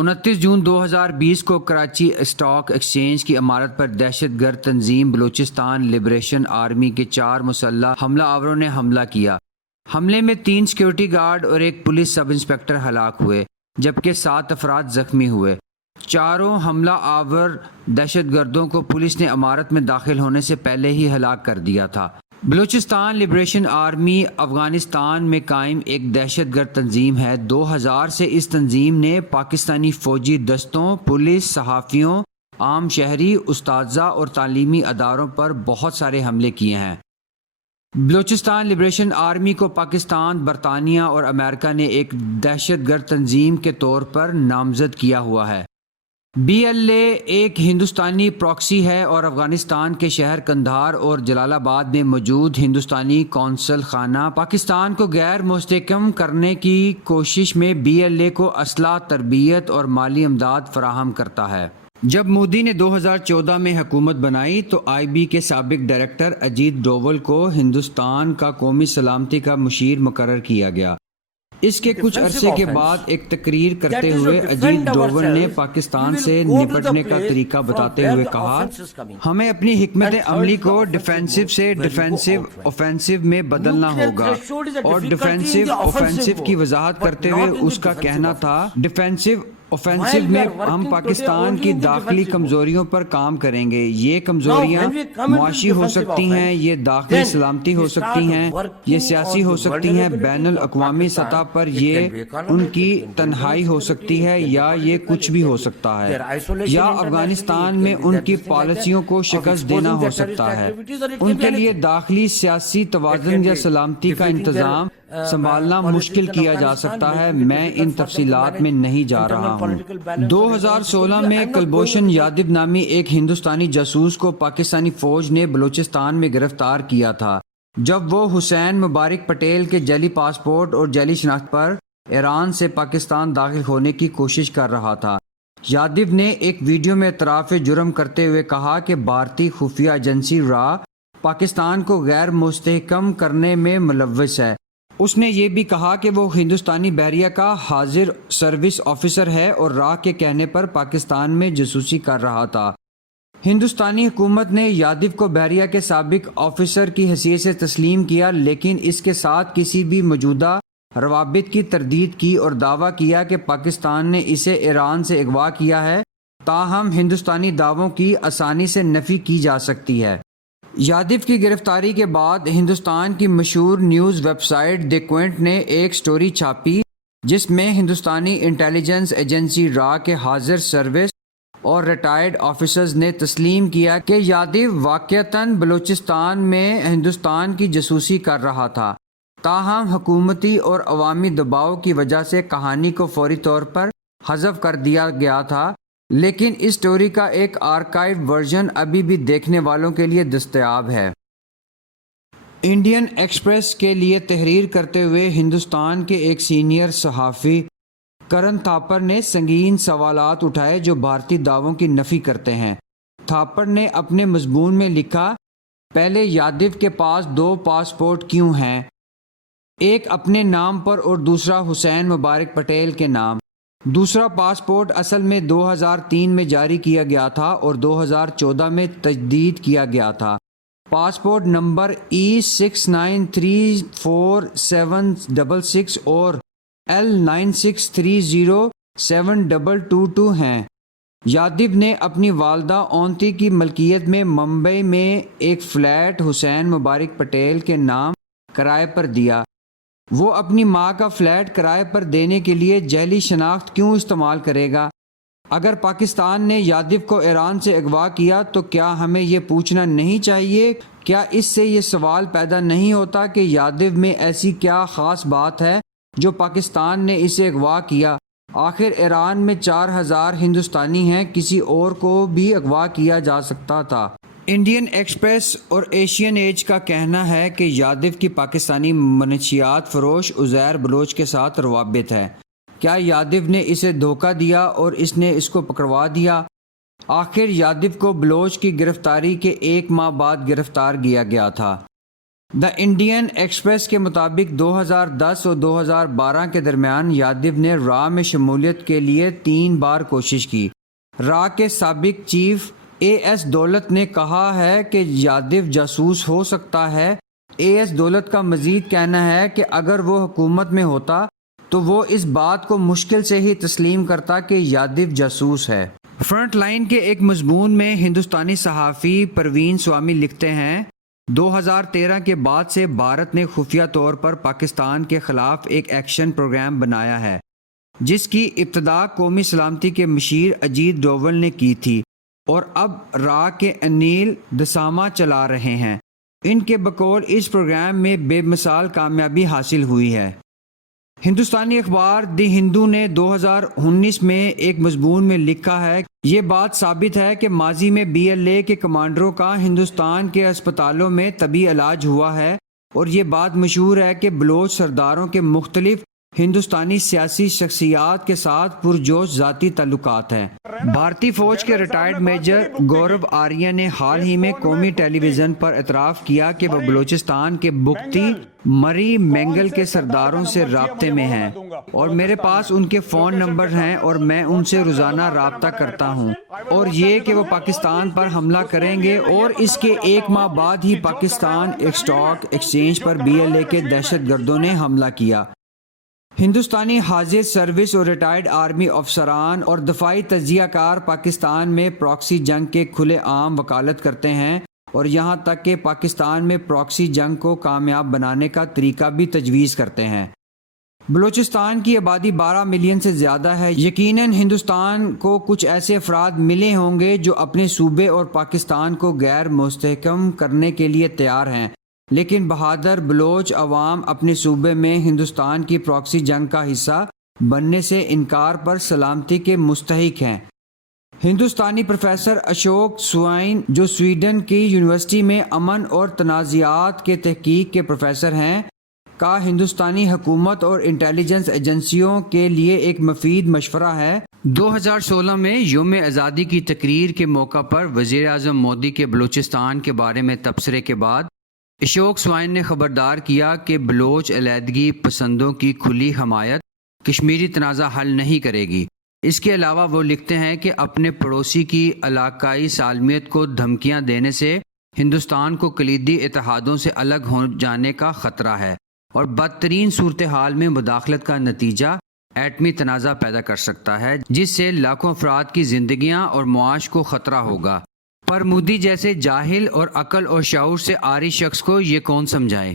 29 جون 2020 کو Karachi stock exchange کی عمارت پر دہشت گرد تنظیم بلوچستان لبریشن آرمی کے 4 مسلح حملہ آوروں نے حملہ کیا۔ حملے میں 3 سیکیورٹی گارڈ اور 1 پولیس سب انسپکٹر ہلاک ہوئے، جبکہ 7 افراد زخمی ہوئے۔ چاروں حملہ آور دہشت گردوں کو پولیس نے عمارت میں داخل ہونے سے پہلے ہی ہلاک کر دیا تھا۔ بلوچستان لبریشن آرمی افغانستان میں قائم ایک دہشت گرد تنظیم ہے۔ 2000 سے اس تنظیم نے پاکستانی فوجی دستوں، پولیس، صحافیوں، عام شہری، اساتذہ اور تعلیمی اداروں پر بہت سارے حملے کیے ہیں۔ بلوچستان لبریشن آرمی کو پاکستان، برطانیہ اور امریکہ نے ایک دہشت گرد تنظیم کے طور پر نامزد کیا ہوا ہے۔ BLA ایک ہندوستانی پراکسی ہے اور افغانستان کے شہر قندھار اور جلال آباد میں موجود ہندوستانی قونصل خانہ پاکستان کو غیر مستحکم کرنے کی کوشش میں BLA کو اسلحہ، تربیت اور مالی امداد فراہم کرتا ہے۔ جب مودی نے 2014 میں حکومت بنائی تو IB کے سابق ڈائریکٹر اجیت ڈوول کو ہندوستان کا قومی سلامتی کا مشیر مقرر کیا گیا۔ اس کے کچھ عرصے کے بعد ایک تقریر کرتے ہوئے اجیت ڈوول نے پاکستان سے نپٹنے کا طریقہ بتاتے ہوئے کہا، ہمیں اپنی حکمت عملی کو ڈیفینسو سے ڈیفینسو اوفینسو میں بدلنا ہوگا، اور ڈیفینسو اوفینسو کی وضاحت کرتے ہوئے اس کا کہنا تھا، ڈیفینسو اوفینسو میں ہم پاکستان کی داخلی کمزوریوں پر کام کریں گے۔ یہ کمزوریاں معاشی ہو سکتی ہیں، یہ داخلی سلامتی ہو سکتی ہیں، یہ سیاسی ہو سکتی ہیں، بین الاقوامی سطح پر یہ ان کی تنہائی ہو سکتی ہے، یا یہ کچھ بھی ہو سکتا ہے، یا افغانستان میں ان کی پالیسیوں کو شکست دینا ہو سکتا ہے۔ ان کے لیے داخلی سیاسی توازن یا سلامتی کا انتظام سنبھالنا مشکل کیا جا سکتا ہے۔ میں ان تفصیلات میں نہیں جا رہا ہوں۔ 2016 میں کلبھوشن یادو نامی ایک ہندوستانی جاسوس کو پاکستانی فوج نے بلوچستان میں گرفتار کیا تھا، جب وہ حسین مبارک پٹیل کے جعلی پاسپورٹ اور جعلی شناخت پر ایران سے پاکستان داخل ہونے کی کوشش کر رہا تھا۔ یادو نے ایک ویڈیو میں اعتراف جرم کرتے ہوئے کہا کہ بھارتی خفیہ ایجنسی را پاکستان کو غیر مستحکم کرنے میں ملوث ہے۔ اس نے یہ بھی کہا کہ وہ ہندوستانی بحریہ کا حاضر سروس آفیسر ہے اور را کے کہنے پر پاکستان میں جاسوسی کر رہا تھا۔ ہندوستانی حکومت نے یادو کو بحریہ کے سابق آفیسر کی حیثیت سے تسلیم کیا، لیکن اس کے ساتھ کسی بھی موجودہ روابط کی تردید کی اور دعویٰ کیا کہ پاکستان نے اسے ایران سے اغوا کیا ہے، تاہم ہندوستانی دعووں کی آسانی سے نفی کی جا سکتی ہے۔ یادو کی گرفتاری کے بعد ہندوستان کی مشہور نیوز ویب سائٹ دی کوئنٹ نے ایک سٹوری چھاپی جس میں ہندوستانی انٹیلیجنس ایجنسی را کے حاضر سروس اور ریٹائرڈ آفیسرز نے تسلیم کیا کہ یادو واقعتاً بلوچستان میں ہندوستان کی جاسوسی کر رہا تھا، تاہم حکومتی اور عوامی دباؤ کی وجہ سے کہانی کو فوری طور پر حذف کر دیا گیا تھا، لیکن اس سٹوری کا ایک آرکائیو ورژن ابھی بھی دیکھنے والوں کے لیے دستیاب ہے۔ انڈین ایکسپریس کے لیے تحریر کرتے ہوئے ہندوستان کے ایک سینئر صحافی کرن تھاپر نے سنگین سوالات اٹھائے جو بھارتی دعووں کی نفی کرتے ہیں۔ تھاپر نے اپنے مضمون میں لکھا، پہلے یادو کے پاس 2 پاسپورٹ کیوں ہیں، ایک اپنے نام پر اور دوسرا حسین مبارک پٹیل کے نام؟ دوسرا پاسپورٹ اصل میں 2003 میں جاری کیا گیا تھا اور 2014 میں تجدید کیا گیا تھا۔ پاسپورٹ نمبر E69347666 اور L96307222 ہیں۔ یادو نے اپنی والدہ اونتی کی ملکیت میں ممبئی میں ایک فلیٹ حسین مبارک پٹیل کے نام کرائے پر دیا۔ وہ اپنی ماں کا فلیٹ کرائے پر دینے کے لیے جعلی شناخت کیوں استعمال کرے گا؟ اگر پاکستان نے یادو کو ایران سے اغوا کیا تو کیا ہمیں یہ پوچھنا نہیں چاہیے؟ کیا اس سے یہ سوال پیدا نہیں ہوتا کہ یادو میں ایسی کیا خاص بات ہے جو پاکستان نے اسے اغوا کیا؟ آخر ایران میں 4000 ہندوستانی ہیں، کسی اور کو بھی اغوا کیا جا سکتا تھا۔ انڈین ایکسپریس اور ایشین ایج کا کہنا ہے کہ یادو کی پاکستانی منشیات فروش عزیر بلوچ کے ساتھ روابط ہے۔ کیا یادو نے اسے دھوکہ دیا اور اس نے اس کو پکڑوا دیا؟ آخر یادو کو بلوچ کی گرفتاری کے 1 ماہ بعد گرفتار کیا گیا تھا۔ دا انڈین ایکسپریس کے مطابق 2010 اور 2012 کے درمیان یادیو نے را میں شمولیت کے لیے 3 بار کوشش کی۔ را کے سابق چیف اے ایس دولت نے کہا ہے کہ یادیو جاسوس ہو سکتا ہے۔ اے ایس دولت کا مزید کہنا ہے کہ اگر وہ حکومت میں ہوتا تو وہ اس بات کو مشکل سے ہی تسلیم کرتا کہ یادیو جاسوس ہے۔ فرنٹ لائن کے ایک مضمون میں ہندوستانی صحافی پروین سوامی لکھتے ہیں، 2013 کے بعد سے بھارت نے خفیہ طور پر پاکستان کے خلاف ایک ایکشن پروگرام بنایا ہے، جس کی ابتدا قومی سلامتی کے مشیر اجیت ڈوول نے کی تھی اور اب را کے انیل دسامہ چلا رہے ہیں۔ ان کے بقول اس پروگرام میں بے مثال کامیابی حاصل ہوئی ہے۔ ہندوستانی اخبار دی ہندو نے 2019 میں ایک مضمون میں لکھا ہے، یہ بات ثابت ہے کہ ماضی میں بی ایل اے کے کمانڈروں کا ہندوستان کے اسپتالوں میں طبی علاج ہوا ہے، اور یہ بات مشہور ہے کہ بلوچ سرداروں کے مختلف ہندوستانی سیاسی شخصیات کے ساتھ پرجوش ذاتی تعلقات ہیں۔ بھارتی فوج کے ریٹائرڈ میجر گورو آریہ نے حال ہی میں قومی ٹیلی ویژن پر اعتراف کیا کہ وہ بلوچستان کے بگٹی مری مینگل کے سرداروں سے رابطے میں ہیں، اور میرے پاس ان کے فون نمبر ہیں اور میں ان سے روزانہ رابطہ کرتا ہوں، اور یہ کہ وہ پاکستان پر حملہ کریں گے، اور اس کے 1 ماہ بعد ہی پاکستان اسٹاک ایکسچینج پر بی ایل اے کے دہشت گردوں نے حملہ کیا۔ ہندوستانی حاضر سروس اور ریٹائرڈ آرمی افسران اور دفاعی تجزیہ کار پاکستان میں پراکسی جنگ کے کھلے عام وکالت کرتے ہیں، اور یہاں تک کہ پاکستان میں پراکسی جنگ کو کامیاب بنانے کا طریقہ بھی تجویز کرتے ہیں۔ بلوچستان کی آبادی 12 ملین سے زیادہ ہے۔ یقیناً ہندوستان کو کچھ ایسے افراد ملے ہوں گے جو اپنے صوبے اور پاکستان کو غیر مستحکم کرنے کے لیے تیار ہیں، لیکن بہادر بلوچ عوام اپنے صوبے میں ہندوستان کی پراکسی جنگ کا حصہ بننے سے انکار پر سلامتی کے مستحق ہیں۔ ہندوستانی پروفیسر اشوک سوائن، جو سویڈن کی یونیورسٹی میں امن اور تنازعات کے تحقیق کے پروفیسر ہیں، کا ہندوستانی حکومت اور انٹیلیجنس ایجنسیوں کے لیے ایک مفید مشورہ ہے۔ 2016 میں یوم آزادی کی تقریر کے موقع پر وزیر اعظم مودی کے بلوچستان کے بارے میں تبصرے کے بعد اشوک سوائن نے خبردار کیا کہ بلوچ علیحدگی پسندوں کی کھلی حمایت کشمیری تنازع حل نہیں کرے گی۔ اس کے علاوہ وہ لکھتے ہیں کہ اپنے پڑوسی کی علاقائی سالمیت کو دھمکیاں دینے سے ہندوستان کو کلیدی اتحادوں سے الگ ہو جانے کا خطرہ ہے، اور بدترین صورتحال میں مداخلت کا نتیجہ ایٹمی تنازع پیدا کر سکتا ہے، جس سے لاکھوں افراد کی زندگیاں اور معاش کو خطرہ ہوگا۔ پر مودی جیسے جاہل اور عقل اور شعور سے عاری شخص کو یہ کون سمجھائے؟